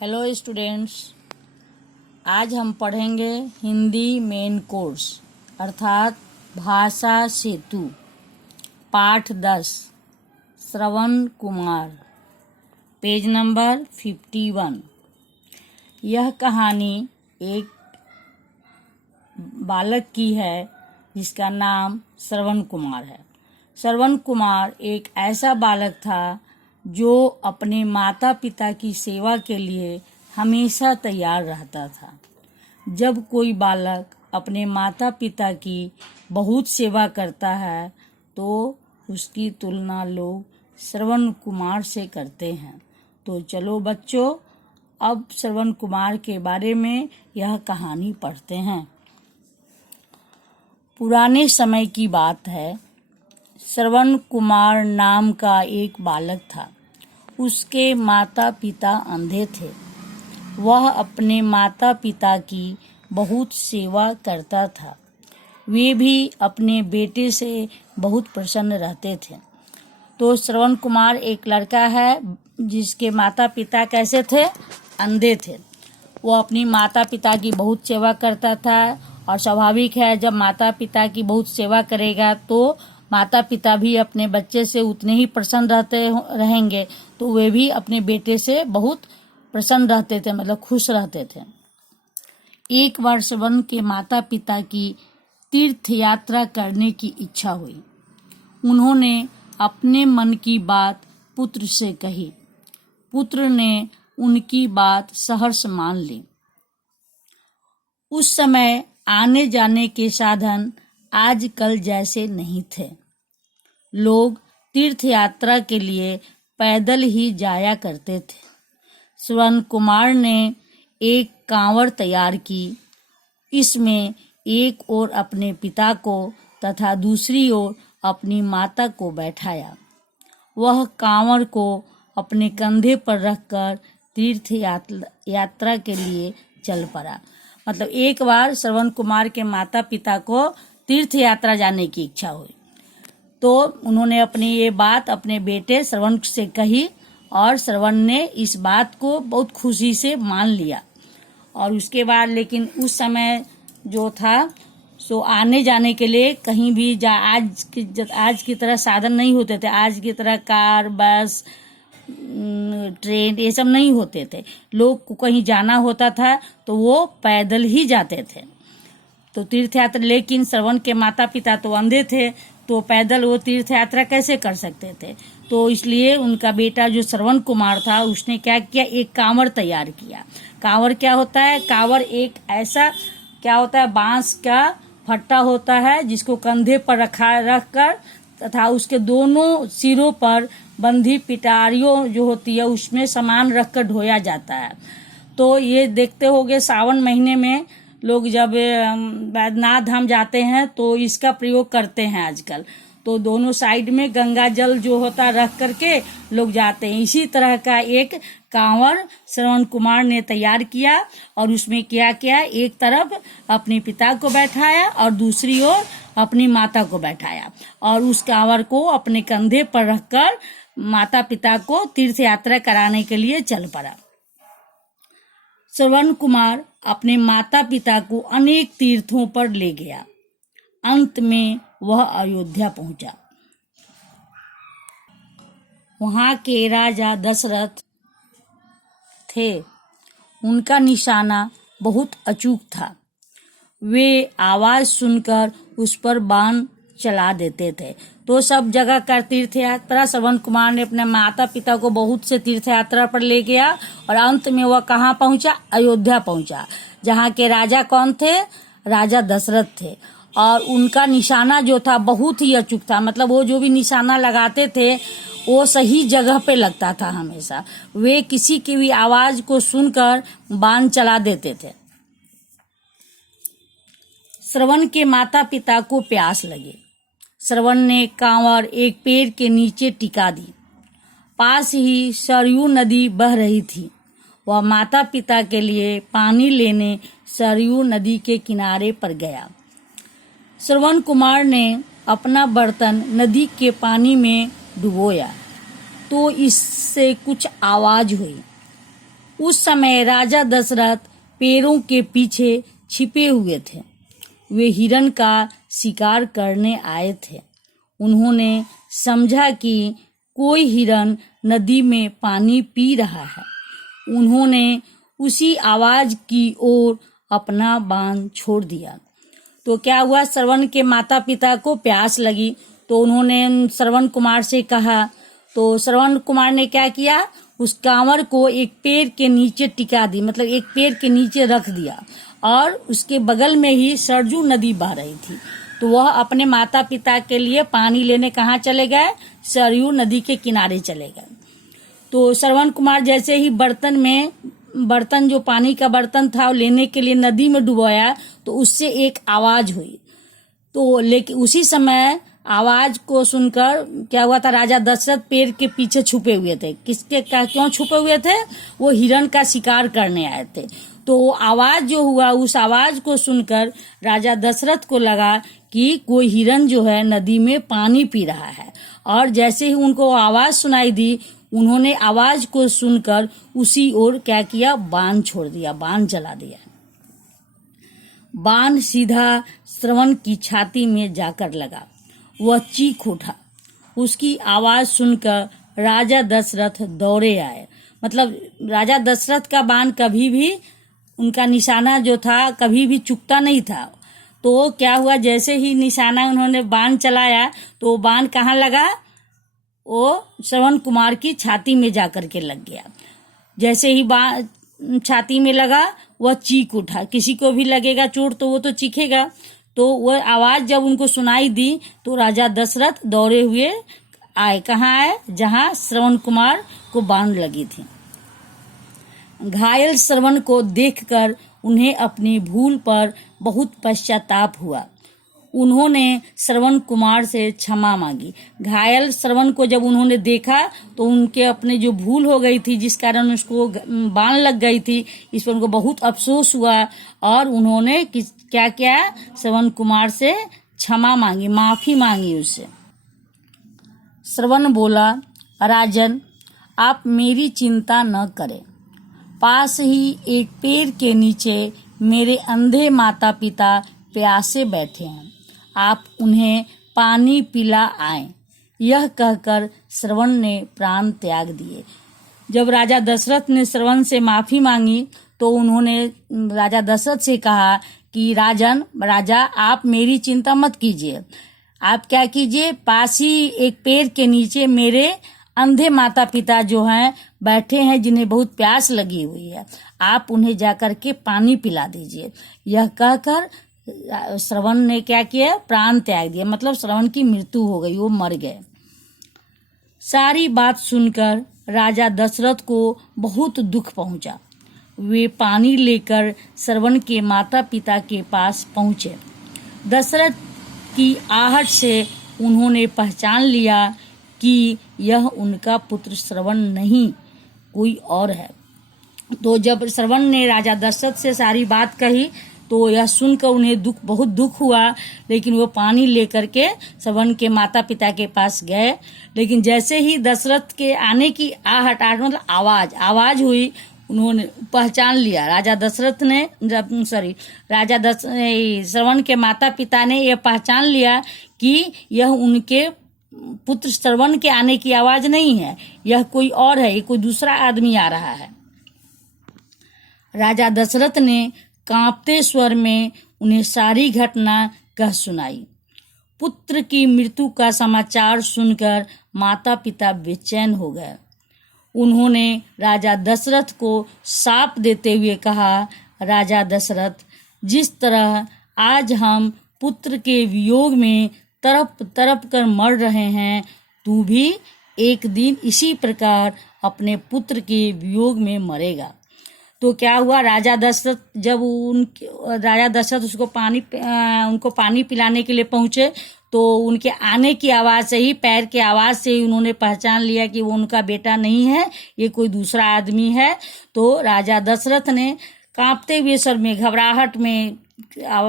Hello students, आज हम पढ़ेंगे हिंदी मेन कोर्स अर्थात भाषा सेतु पाठ 10 श्रवण कुमार पेज नंबर 51। यह कहानी एक बालक की है जिसका नाम श्रवण कुमार है। श्रवण कुमार एक ऐसा बालक था जो अपने माता पिता की सेवा के लिए हमेशा तैयार रहता था। जब कोई बालक अपने माता पिता की बहुत सेवा करता है तो उसकी तुलना लोग श्रवण कुमार से करते हैं। तो चलो बच्चों, अब श्रवण कुमार के बारे में यह कहानी पढ़ते हैं। पुराने समय की बात है। श्रवण कुमार नाम का एक बालक था। उसके माता पिता अंधे थे। वह अपने माता पिता की बहुत सेवा करता था। वे भी अपने बेटे से बहुत प्रसन्न रहते थे। तो श्रवण कुमार एक लड़का है जिसके माता पिता कैसे थे? अंधे थे। वो अपनी माता पिता की बहुत सेवा करता था और स्वाभाविक है, जब माता पिता की बहुत सेवा करेगा तो माता पिता भी अपने बच्चे से उतने ही प्रसन्न रहेंगे। तो वे भी अपने बेटे से बहुत प्रसन्न रहते थे, मतलब खुश रहते थे। एक बार श्रवण के माता पिता की तीर्थ यात्रा करने की इच्छा हुई। उन्होंने अपने मन की बात पुत्र से कही। पुत्र ने उनकी बात सहर्ष मान ली। उस समय आने जाने के साधन आजकल जैसे नहीं थे। लोग तीर्थ यात्रा के लिए पैदल ही जाया करते थे। श्रवण कुमार ने एक कांवड़ तैयार की। इसमें एक ओर अपने पिता को तथा दूसरी ओर अपनी माता को बैठाया। वह कांवड़ को अपने कंधे पर रखकर तीर्थ यात्रा के लिए चल पड़ा। मतलब एक बार श्रवण कुमार के माता पिता को तीर्थ यात्रा जाने की इच्छा हुई तो उन्होंने अपनी ये बात अपने बेटे श्रवण से कही और श्रवण ने इस बात को बहुत खुशी से मान लिया। और उसके बाद लेकिन उस समय जो था सो आने जाने के लिए कहीं भी आज की तरह साधन नहीं होते थे। आज की तरह कार, बस, ट्रेन ये सब नहीं होते थे। लोग को कहीं जाना होता था तो वो पैदल ही जाते थे। तो तीर्थ यात्रा, लेकिन श्रवण के माता पिता तो अंधे थे तो पैदल वो तीर्थ यात्रा कैसे कर सकते थे। तो इसलिए उनका बेटा जो श्रवण कुमार था उसने क्या किया, एक कांवड़ तैयार किया। कांवड़ क्या होता है? कांवड़ एक ऐसा क्या होता है, बांस का फट्टा होता है जिसको कंधे पर रखकर तथा उसके दोनों सिरों पर बंधी पिटारियों जो होती है उसमें सामान रखकर ढोया जाता है। तो ये देखते होंगे सावन महीने में लोग जब बैद्यनाथ धाम जाते हैं तो इसका प्रयोग करते हैं आजकल। तो दोनों साइड में गंगा जल जो होता रख करके लोग जाते हैं। इसी तरह का एक कांवड़ श्रवण कुमार ने तैयार किया और उसमें क्या किया, एक तरफ अपने पिता को बैठाया और दूसरी ओर अपनी माता को बैठाया और उस कांवड़ को अपने कंधे पर रखकर माता पिता को तीर्थ यात्रा कराने के लिए चल पड़ा। श्रवण कुमार अपने माता पिता को अनेक तीर्थों पर ले गया। अंत में वह अयोध्या पहुंचा। वहां के राजा दशरथ थे। उनका निशाना बहुत अचूक था। वे आवाज सुनकर उस पर बाण चला देते थे। तो सब जगह का तीर्थ यात्रा श्रवण कुमार ने अपने माता पिता को बहुत से तीर्थ यात्रा पर ले गया और अंत में वह कहाँ पहुंचा? अयोध्या पहुंचा, जहाँ के राजा कौन थे? राजा दशरथ थे। और उनका निशाना जो था बहुत ही अचूक था। मतलब वो जो भी निशाना लगाते थे वो सही जगह पे लगता था हमेशा। वे किसी की भी आवाज को सुनकर बाण चला देते थे। श्रवण के माता पिता को प्यास लगी। श्रवण ने कांवड़ एक पेड़ के नीचे टिका दी। पास ही सरयू नदी बह रही थी। वह माता पिता के लिए पानी लेने सरयू नदी के किनारे पर गया। श्रवण कुमार ने अपना बर्तन नदी के पानी में डुबोया तो इससे कुछ आवाज हुई। उस समय राजा दशरथ पेड़ों के पीछे छिपे हुए थे। वे हिरण का शिकार करने आए थे। उन्होंने समझा कि कोई हिरण नदी में पानी पी रहा है। उन्होंने उसी आवाज की ओर अपना बाण छोड़ दिया। तो क्या हुआ, श्रवण के माता पिता को प्यास लगी, तो उन्होंने श्रवण कुमार से कहा। तो श्रवण कुमार ने क्या किया, उस कांवर को एक पेड़ के नीचे टिका दी, मतलब एक पेड़ के नीचे रख दिया, और उसके बगल में ही सरजू नदी बह रही थी। तो वह अपने माता पिता के लिए पानी लेने कहाँ चले गए, सरयू नदी के किनारे चले गए। तो श्रवण कुमार जैसे ही बर्तन जो पानी का बर्तन था वो लेने के लिए नदी में डुबोया, तो उससे एक आवाज हुई। तो लेकिन उसी समय आवाज को सुनकर क्या हुआ था, राजा दशरथ पेड़ के पीछे छुपे हुए थे। क्यों छुपे हुए थे, वो हिरण का शिकार करने आए थे। तो आवाज जो हुआ, उस आवाज को सुनकर राजा दशरथ को लगा कि कोई हिरण जो है नदी में पानी पी रहा है। और जैसे ही उनको आवाज सुनाई दी, उन्होंने आवाज को सुनकर उसी ओर क्या किया, बाण छोड़ दिया, बाण जला दिया। बाण सीधा श्रवण की छाती में जाकर लगा। वह चीख उठा। उसकी आवाज सुनकर राजा दशरथ दौड़े आए। मतलब राजा दशरथ का बाण कभी भी, उनका निशाना जो था कभी भी चूकता नहीं था। तो क्या हुआ, जैसे ही निशाना उन्होंने बाण चलाया, तो बाण कहाँ लगा, वो श्रवण कुमार की छाती में जाकर के लग गया। जैसे ही छाती में लगा, वह चीख उठा। किसी को भी लगेगा चोट तो वो तो चीखेगा। तो वह आवाज जब उनको सुनाई दी, तो राजा दशरथ दौड़े हुए आए। कहाँ आए, जहां श्रवण कुमार को बाण लगी थी। घायल श्रवण को देखकर उन्हें अपनी भूल पर बहुत पश्चाताप हुआ। उन्होंने श्रवण कुमार से क्षमा मांगी। घायल श्रवण को जब उन्होंने देखा, तो उनके अपने जो भूल हो गई थी, जिस कारण उसको बाण लग गई थी, इस पर उनको बहुत अफसोस हुआ। और उन्होंने क्या किया, श्रवण कुमार से क्षमा मांगी, माफी मांगी उससे। श्रवण बोला, राजन, आप मेरी चिंता न करें। पास ही एक पेड़ के नीचे मेरे अंधे माता पिता प्यासे बैठे हैं। आप उन्हें पानी पिला आए। यह कहकर श्रवण ने प्राण त्याग दिए। जब राजा दशरथ ने श्रवण से माफी मांगी, तो उन्होंने राजा दशरथ से कहा कि राजा आप मेरी चिंता मत कीजिए। आप क्या कीजिए, पास ही एक पेड़ के नीचे मेरे अंधे माता पिता जो हैं बैठे हैं, जिन्हें बहुत प्यास लगी हुई है, आप उन्हें जाकर के पानी पिला दीजिए। यह कहकर श्रवण ने क्या किया, प्राण त्याग दिया। मतलब श्रवण की मृत्यु हो गई, वो मर गए। सारी बात सुनकर राजा दशरथ को बहुत दुख पहुंचा। वे पानी लेकर श्रवण के माता पिता के पास पहुंचे। दशरथ की आहट से उन्होंने पहचान लिया कि यह उनका पुत्र श्रवण नहीं, कोई और है। तो जब श्रवण ने राजा दशरथ से सारी बात कही, तो यह सुनकर उन्हें बहुत दुख हुआ। लेकिन वो पानी लेकर के श्रवण के माता पिता के पास गए। लेकिन जैसे ही दशरथ के आने की आहट मतलब आवाज हुई, उन्होंने पहचान लिया। श्रवण के माता पिता ने यह पहचान लिया कि यह उनके पुत्र श्रवण के आने की आवाज नहीं है, यह कोई और है, ये कोई दूसरा आदमी आ रहा है। राजा दशरथ ने कांपते स्वर में उन्हें सारी घटना कह सुनाई। पुत्र की मृत्यु का समाचार सुनकर माता पिता बेचैन हो गए। उन्होंने राजा दशरथ को शाप देते हुए कहा, राजा दशरथ, जिस तरह आज हम पुत्र के वियोग में तड़प तड़प कर मर रहे हैं, तू भी एक दिन इसी प्रकार अपने पुत्र के वियोग में मरेगा। तो क्या हुआ, राजा दशरथ उनको पानी पिलाने के लिए पहुंचे, तो उनके आने की आवाज से ही, पैर की आवाज से ही उन्होंने पहचान लिया कि वो उनका बेटा नहीं है, ये कोई दूसरा आदमी है। तो राजा दशरथ ने कांपते हुए स्वर में, घबराहट में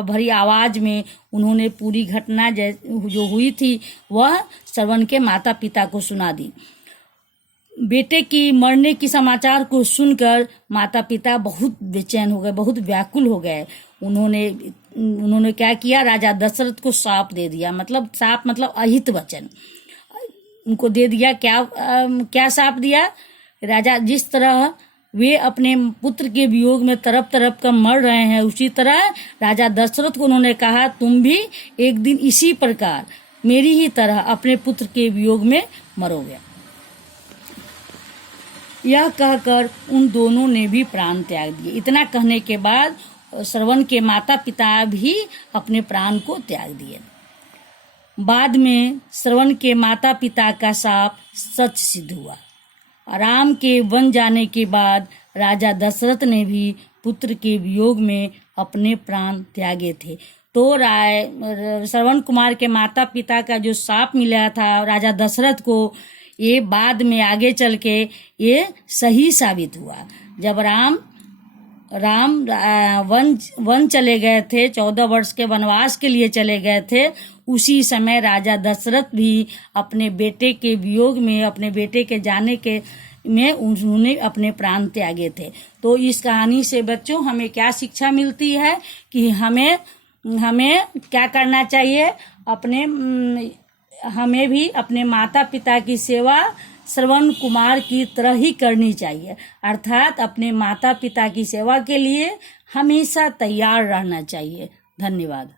भरी आवाज में उन्होंने पूरी घटना जो हुई थी वह श्रवण के माता पिता को सुना दी। बेटे की मरने की समाचार को सुनकर माता पिता बहुत बेचैन हो गए, बहुत व्याकुल हो गए। उन्होंने क्या किया, राजा दशरथ को श्राप दे दिया। मतलब श्राप मतलब अहित वचन उनको दे दिया। क्या श्राप दिया? राजा जिस तरह वे अपने पुत्र के वियोग में तरफ तरफ कर मर रहे हैं, उसी तरह राजा दशरथ को उन्होंने कहा, तुम भी एक दिन इसी प्रकार मेरी ही तरह अपने पुत्र के वियोग में मरोगे। यह कहकर उन दोनों ने भी प्राण त्याग दिए। इतना कहने के बाद श्रवण के माता पिता भी अपने प्राण को त्याग दिए। बाद में श्रवण के माता पिता का शाप सच सिद्ध हुआ। राम के वन जाने के बाद राजा दशरथ ने भी पुत्र के वियोग में अपने प्राण त्यागे थे। तो श्रवण कुमार के माता पिता का जो शाप मिला था राजा दशरथ को, ये बाद में आगे चल के ये सही साबित हुआ। जब राम वन चले गए थे, 14 वर्ष के वनवास के लिए चले गए थे, उसी समय राजा दशरथ भी अपने बेटे के वियोग में, अपने बेटे के जाने के में उन्होंने अपने प्राण त्यागे थे। तो इस कहानी से बच्चों हमें क्या शिक्षा मिलती है कि हमें क्या करना चाहिए, हमें भी अपने माता पिता की सेवा श्रवण कुमार की तरह ही करनी चाहिए। अर्थात अपने माता पिता की सेवा के लिए हमेशा तैयार रहना चाहिए। धन्यवाद।